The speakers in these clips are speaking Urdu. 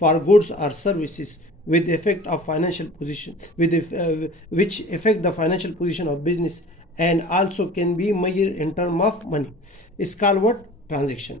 for goods or services with effect of financial position which affect the financial position of business and also can be measured in term of money is called what? Transaction।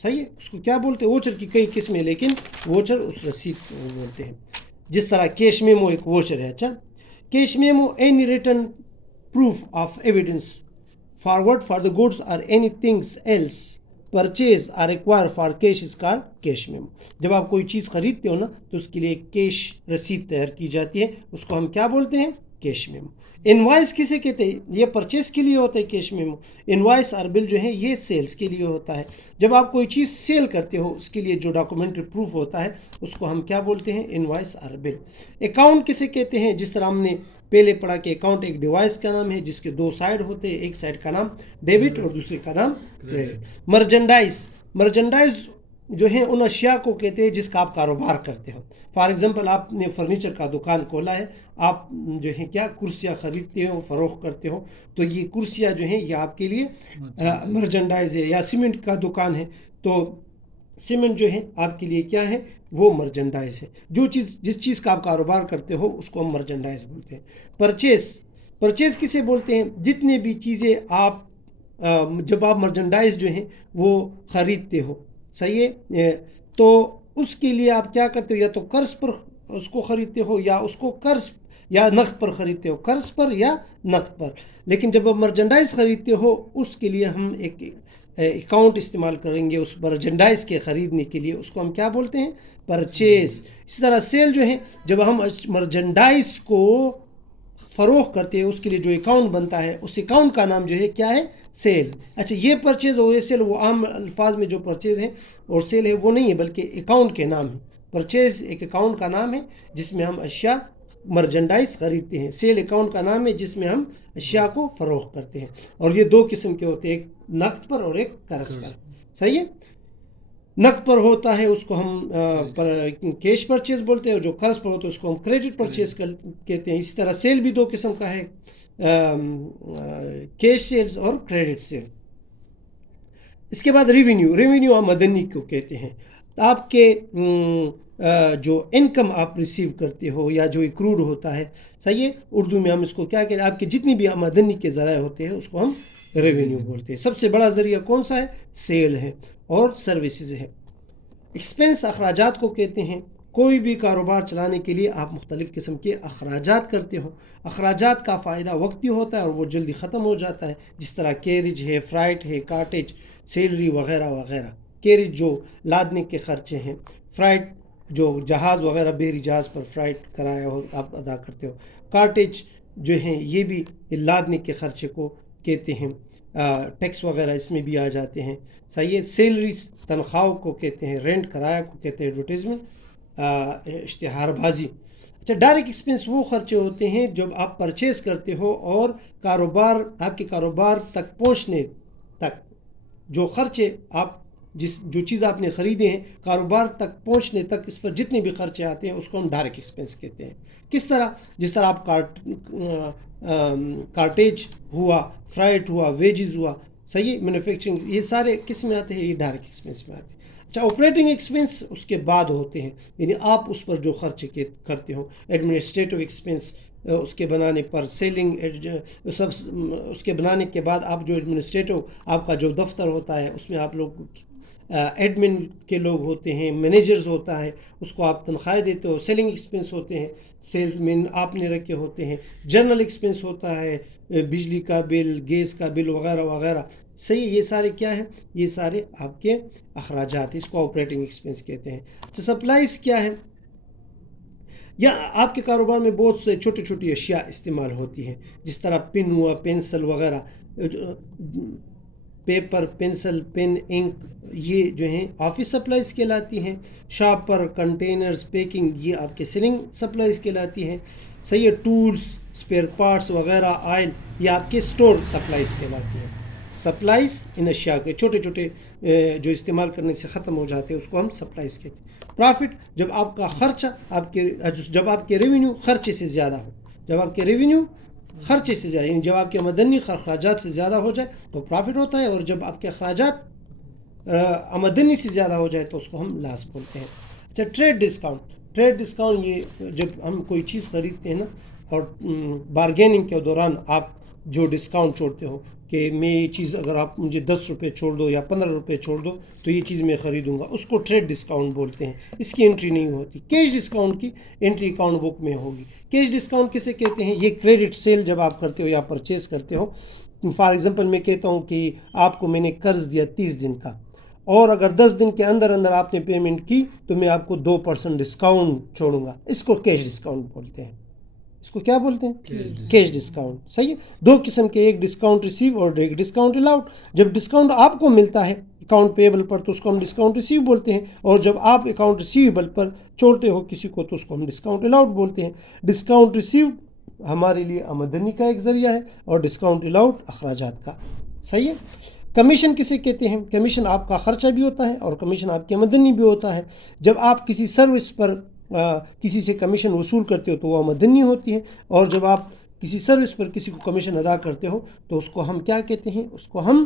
صحیح ہے. اس کو کیا بولتے ہیں؟ ووچر کی کئی قسمیں، لیکن ووچر اس رسید کو بولتے ہیں. جس طرح کیش میمو ایک ووچر ہے. اچھا، cash memo any return proof of evidence forward for the goods or anything else purchase or require for cash is called cash memo. جب آپ کوئی چیز خریدتے ہو نا تو اس کے لیے کیش رسید تیار کی جاتی ہے، اس کو ہم کیا بولتے ہیں؟ Cash memo. انوائس کسے کہتے ہیں؟ یہ پرچیز کے لیے ہوتا ہے کیش میمو. انوائس اور بل جو ہے یہ سیلز کے لیے ہوتا ہے. جب آپ کوئی چیز سیل کرتے ہو اس کے لیے جو ڈاکومنٹری پروف ہوتا ہے اس کو ہم کیا بولتے ہیں؟ انوائس اور بل. اکاؤنٹ کسے کہتے ہیں؟ جس طرح ہم نے پہلے پڑھا کہ اکاؤنٹ ایک ڈیوائس کا نام ہے جس کے دو سائڈ ہوتے ہیں، ایک سائڈ کا نام ڈیبٹ اور دوسرے کا نام کریڈٹ. مرچنڈائز جو ہیں ان اشیاء کو کہتے ہیں جس کا آپ کاروبار کرتے ہو. فار ایگزامپل آپ نے فرنیچر کا دکان کھولا ہے، آپ جو ہیں کیا کرسیاں خریدتے ہو، فروخت کرتے ہو، تو یہ کرسیاں جو ہیں یہ آپ کے لیے مرچنڈائز ہے. یا سیمنٹ کا دکان ہے تو سیمنٹ جو ہے آپ کے لیے کیا ہے؟ وہ مرچنڈائز ہے. جس چیز کا آپ کاروبار کرتے ہو اس کو ہم مرچنڈائز بولتے ہیں. پرچیز کسے بولتے ہیں؟ جتنے بھی چیزیں آپ جب آپ مرچنڈائز جو ہیں وہ خریدتے ہو، صحیح ہے، تو اس کے لیے آپ کیا کرتے ہو؟ یا تو قرض پر اس کو خریدتے ہو یا اس کو قرض یا نقد پر خریدتے ہو، قرض پر یا نقد پر. لیکن جب آپ مرچنڈائز خریدتے ہو اس کے لیے ہم ایک اکاؤنٹ استعمال کریں گے اس مرچنڈائز کے خریدنے کے لیے، اس کو ہم کیا بولتے ہیں؟ پرچیز. اسی طرح سیل جو ہے، جب ہم مرچنڈائز کو فروخت کرتے ہیں اس کے لیے جو اکاؤنٹ بنتا ہے اس اکاؤنٹ کا نام جو ہے کیا ہے؟ سیل. اچھا، یہ پرچیز اور یہ سیل وہ عام الفاظ میں جو پرچیز ہیں اور سیل ہے وہ نہیں ہے، بلکہ اکاؤنٹ کے نام ہے. پرچیز ایک اکاؤنٹ کا نام ہے جس میں ہم اشیاء مرچنڈائز خریدتے ہیں. سیل اکاؤنٹ کا نام ہے جس میں ہم اشیاء کو فروخت کرتے ہیں. اور یہ دو قسم کے ہوتے ہیں، ایک نقد پر اور ایک قرض پر. صحیح ہے. نقد پر ہوتا ہے اس کو ہم کیش پرچیز بولتے ہیں، اور جو قرض پر ہوتا ہے اس کو ہم کریڈٹ پرچیز کہتے ہیں. اسی طرح سیل بھی دو قسم کا ہے، کیش سیلز اور کریڈٹ سیل. اس کے بعد ریونیو آمدنی کو کہتے ہیں. آپ کے جو انکم آپ ریسیو کرتے ہو یا جو ایکروڈ ہوتا ہے، صحیح ہے، اردو میں ہم اس کو کیا کہتے ہیں؟ آپ کے جتنی بھی آمدنی کے ذرائع ہوتے ہیں اس کو ہم ریونیو بولتے ہیں. سب سے بڑا ذریعہ کون سا ہے؟ سیل ہے اور سروسز ہے. ایکسپنس اخراجات کو کہتے ہیں. کوئی بھی کاروبار چلانے کے لیے آپ مختلف قسم کے اخراجات کرتے ہو. اخراجات کا فائدہ وقتی ہوتا ہے اور وہ جلدی ختم ہو جاتا ہے، جس طرح کیریج ہے، فرائٹ ہے، کارٹیج، سیلری وغیرہ وغیرہ. کیریج جو لادنے کے خرچے ہیں، فرائٹ جو جہاز وغیرہ بحری جہاز پر فرائٹ کرایہ ہو آپ ادا کرتے ہو، کارٹیج جو ہیں یہ بھی لادنے کے خرچے کو کہتے ہیں. ٹیکس وغیرہ اس میں بھی آ جاتے ہیں. صحیح ہے. سیلریز تنخواہوں کو کہتے ہیں. رینٹ کرایہ کو کہتے ہیں. ایڈورٹیزمنٹ، اشتہار بازی. اچھا، ڈائریکٹ ایکسپنس وہ خرچے ہوتے ہیں جب آپ پرچیز کرتے ہو اور کاروبار آپ کے کاروبار تک پہنچنے تک جو خرچے آپ جو چیز آپ نے خریدے ہیں کاروبار تک پہنچنے تک اس پر جتنے بھی خرچے آتے ہیں اس کو ہم ڈائریکٹ ایکسپنس کہتے ہیں. کس طرح؟ جس طرح آپ کارٹیج ہوا، فرائٹ ہوا، ویجز ہوا، صحیح، مینوفیکچرنگ، یہ سارے کس میں آتے ہیں؟ یہ ڈائریکٹ ایکسپنس میں آتے ہیں. اچھا، آپریٹنگ ایکسپنس اس کے بعد ہوتے ہیں، یعنی آپ اس پر جو خرچ کرتے ہو. ایڈمنسٹریٹو ایکسپنس اس کے بنانے پر، سیلنگ سب اس کے بنانے کے بعد آپ جو ایڈمنسٹریٹو آپ کا جو دفتر ہوتا ہے اس میں آپ لوگ ایڈمن کے لوگ ہوتے ہیں، مینیجرز ہوتا ہے، اس کو آپ تنخواہیں دیتے ہو. سیلنگ ایکسپنس ہوتے ہیں، سیلز مین آپ نے رکھے ہوتے ہیں. جنرل ایکسپنس ہوتا ہے، بجلی کا بل، گیس کا بل وغیرہ وغیرہ. صحیح، یہ سارے کیا ہیں؟ یہ سارے آپ کے اخراجات، اس کو آپریٹنگ ایکسپنس کہتے ہیں. تو سپلائز کیا ہے؟ یا آپ کے کاروبار میں بہت سے چھوٹی چھوٹی اشیاء استعمال ہوتی ہیں، جس طرح پن ہوا، پینسل وغیرہ، پیپر، پینسل، پین، انک، یہ جو ہیں آفس سپلائز کہلاتی ہیں. شاپر، کنٹینرز، پیکنگ، یہ آپ کے سیلنگ سپلائز کہلاتی ہیں. صحیح ہے. ٹولز، اسپیئر پارٹس وغیرہ، آئل، یہ آپ کے سٹور سپلائز کہلاتی ہیں. سپلائز ان اشیاء کے چھوٹے چھوٹے جو استعمال کرنے سے ختم ہو جاتے ہیں اس کو ہم سپلائز کہتے ہیں. پرافٹ، جب آپ کا خرچہ جب آپ کے ریونیو خرچے سے زیادہ ہو، جب آپ کے ریونیو خرچے سے زیادہ، یعنی جب آپ کے آمدنی اخراجات سے زیادہ ہو جائے تو پرافٹ ہوتا ہے، اور جب آپ کے اخراجات آمدنی سے زیادہ ہو جائے تو اس کو ہم لاس بولتے ہیں. اچھا، ٹریڈ ڈسکاؤنٹ یہ جب ہم کوئی چیز خریدتے ہیں نا اور بارگیننگ کے دوران آپ جو ڈسکاؤنٹ چھوڑتے ہو کہ میں یہ چیز اگر آپ مجھے 10 روپے چھوڑ دو یا 15 روپے چھوڑ دو تو یہ چیز میں خریدوں گا، اس کو ٹریڈ ڈسکاؤنٹ بولتے ہیں، اس کی انٹری نہیں ہوتی۔ کیش ڈسکاؤنٹ کی انٹری اکاؤنٹ بک میں ہوگی۔ کیش ڈسکاؤنٹ کسے کہتے ہیں؟ یہ کریڈٹ سیل جب آپ کرتے ہو یا پرچیز کرتے ہو، فار ایگزامپل میں کہتا ہوں کہ آپ کو میں نے قرض دیا 30 دن کا، اور اگر 10 دن کے اندر اندر آپ نے پیمنٹ کی تو میں آپ کو 2% ڈسکاؤنٹ چھوڑوں گا، اس کو کیش ڈسکاؤنٹ بولتے ہیں۔ اس کو کیا بولتے ہیں؟ Cash discount. صحیح ہے، دو قسم کے، ایک ڈسکاؤنٹ ریسیو اور ایک ڈسکاؤنٹ الاؤڈ۔ جب ڈسکاؤنٹ آپ کو ملتا ہے اکاؤنٹ پیبل پر تو اس کو ہم ڈسکاؤنٹ ریسیو بولتے ہیں، اور جب آپ اکاؤنٹ ریسیویبل پر چھوڑتے ہو کسی کو تو اس کو ہم ڈسکاؤنٹ الاؤڈ بولتے ہیں۔ ڈسکاؤنٹ ریسیو ہمارے لیے آمدنی کا ایک ذریعہ ہے اور ڈسکاؤنٹ الاؤڈ اخراجات کا۔ صحیح ہے۔ کمیشن کسے کہتے ہیں؟ کمیشن آپ کا خرچہ بھی ہوتا ہے اور کمیشن آپ کی آمدنی بھی ہوتا ہے۔ جب آپ کسی سروس پر کسی سے کمیشن وصول کرتے ہو تو وہ آمدنی ہوتی ہے، اور جب آپ کسی سروس پر کسی کو کمیشن ادا کرتے ہو تو اس کو ہم کیا کہتے ہیں؟ اس کو ہم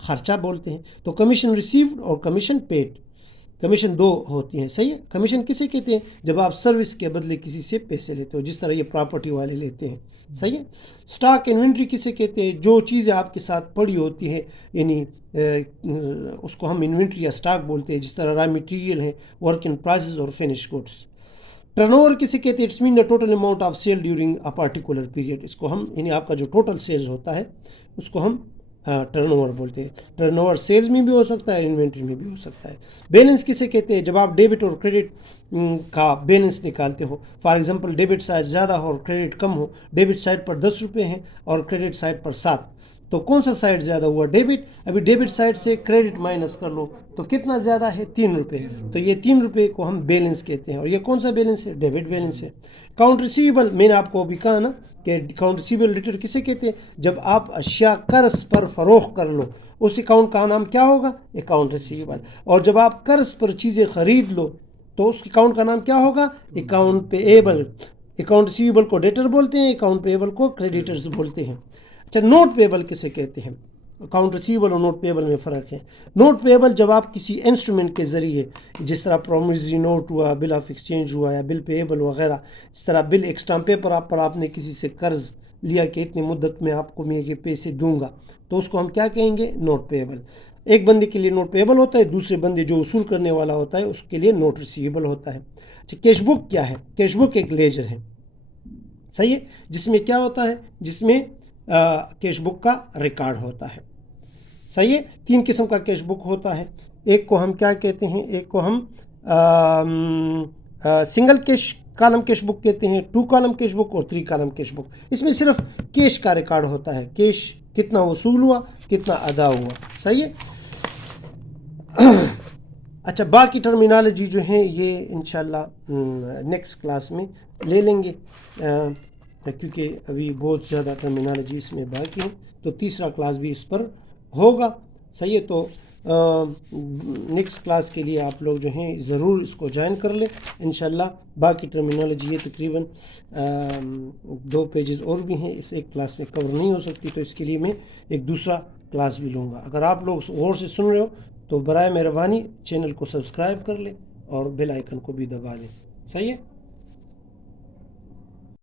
خرچہ بولتے ہیں۔ تو کمیشن ریسیوڈ اور کمیشن پیڈ، کمیشن دو ہوتی ہیں۔ صحیح ہے۔ کمیشن کسے کہتے ہیں؟ جب آپ سروس کے بدلے کسی سے پیسے لیتے ہو، جس طرح یہ پراپرٹی والے لیتے ہیں۔ صحیح ہے۔ سٹاک انوینٹری کسے کہتے ہیں؟ جو چیزیں آپ کے ساتھ پڑی ہوتی ہے، یعنی اس کو ہم انوینٹری یا سٹاک بولتے ہیں، جس طرح را میٹیریل ہے، ورک ان پرائسز اور فنش گڈس۔ ٹرن اوور کسے کہتے ہیں؟ It's mean the total amount of sale during a particular period. اس کو ہم یعنی آپ کا جو ٹوٹل سیلز ہوتا ہے اس کو ہم ٹرن اوور بولتے ہیں۔ ٹرن اوور سیلز میں بھی ہو سکتا ہے، انوینٹری میں بھی ہو سکتا ہے۔ بیلنس کسے کہتے ہیں؟ جب آپ ڈیبٹ اور کریڈٹ کا بیلنس نکالتے ہو، فار ایگزامپل ڈیبٹ سائڈ زیادہ ہو اور کریڈٹ کم ہو، ڈیبٹ سائڈ پر 10 روپے ہیں اور کریڈٹ سائڈ پر 7، تو کون سا سائڈ زیادہ ہوا؟ ڈیبٹ۔ ابھی ڈیبٹ سائڈ سے کریڈٹ مائنس کر لو تو کتنا زیادہ ہے؟ 3 روپے، تو یہ 3 روپے کو ہم بیلنس کہتے ہیں، اور یہ کون سا بیلنس ہے؟ ڈیبٹ بیلنس ہے۔ اکاؤنٹ ریسیویبل، میں نے آپ کو ابھی کہا نا کہ اکاؤنٹ ریسیویبل ریٹر کسے کہتے ہیں؟ جب آپ اشیاء قرض پر فروخت کر لو اس اکاؤنٹ کا نام کیا ہوگا؟ Account receivable. اور جب آپ قرض پر چیزیں خرید لو تو اس اکاؤنٹ کا نام کیا ہوگا؟ Account payable. اکاؤنٹ ریسیویبل کو ڈیٹر بولتے ہیں، اکاؤنٹ پیبل کو کریڈیٹرز بولتے ہیں۔ اچھا، نوٹ پیبل کسے کہتے ہیں؟ اکاؤنٹ ریسیویبل اور نوٹ پیبل میں فرق ہے۔ نوٹ پیبل جب آپ کسی انسٹرومنٹ کے ذریعے، جس طرح پرومزری نوٹ ہوا، بل آف ایکسچینج ہوا، یا بل پیبل وغیرہ، اس طرح بل ایک اسٹامپ پیپر پر آپ نے کسی سے قرض لیا کہ اتنی مدت میں آپ کو میں یہ پیسے دوں گا، تو اس کو ہم کیا کہیں گے؟ Notable. ایک بندے کے لیے نوٹ پیبل ہوتا ہے، دوسرے بندے جو وصول کرنے والا ہوتا ہے اس کے لیے نوٹ ریسیویبل ہوتا ہے۔ اچھا، کیش بک کیا ہے؟ کیش بک ایک لیجر ہے، صحیح ہے، جس میں کیا ہوتا ہے؟ جس میں کیش بک کا ریکارڈ ہوتا ہے۔ صحیح ہے۔ 3 قسم کا کیش بک ہوتا ہے، ایک کو ہم کیا کہتے ہیں؟ ایک کو ہم سنگل کالم کیش بک کہتے ہیں، 2 کالم کیش بک اور 3 کالم کیش بک۔ اس میں صرف کیش کا ریکارڈ ہوتا ہے، کیش کتنا وصول ہوا، کتنا ادا ہوا۔ صحیح ہے۔ اچھا، باقی ٹرمینالوجی جو ہیں یہ انشاءاللہ نیکسٹ کلاس میں لے لیں گے، کیونکہ ابھی بہت زیادہ ٹرمینالوجی اس میں باقی ہیں، تو تیسرا کلاس بھی اس پر ہوگا۔ صحیح ہے، تو نیکسٹ کلاس کے لیے آپ لوگ جو ہیں ضرور اس کو جوائن کر لیں انشاءاللہ۔ باقی ٹرمینالوجی یہ تقریباً 2 پیجز اور بھی ہیں، اس ایک کلاس میں کور نہیں ہو سکتی، تو اس کے لیے میں ایک دوسرا کلاس بھی لوں گا۔ اگر آپ لوگ غور سے سن رہے ہو تو برائے مہربانی چینل کو سبسکرائب کر لیں اور بیل آئیکن کو بھی دبا لیں۔ صحیح ہے۔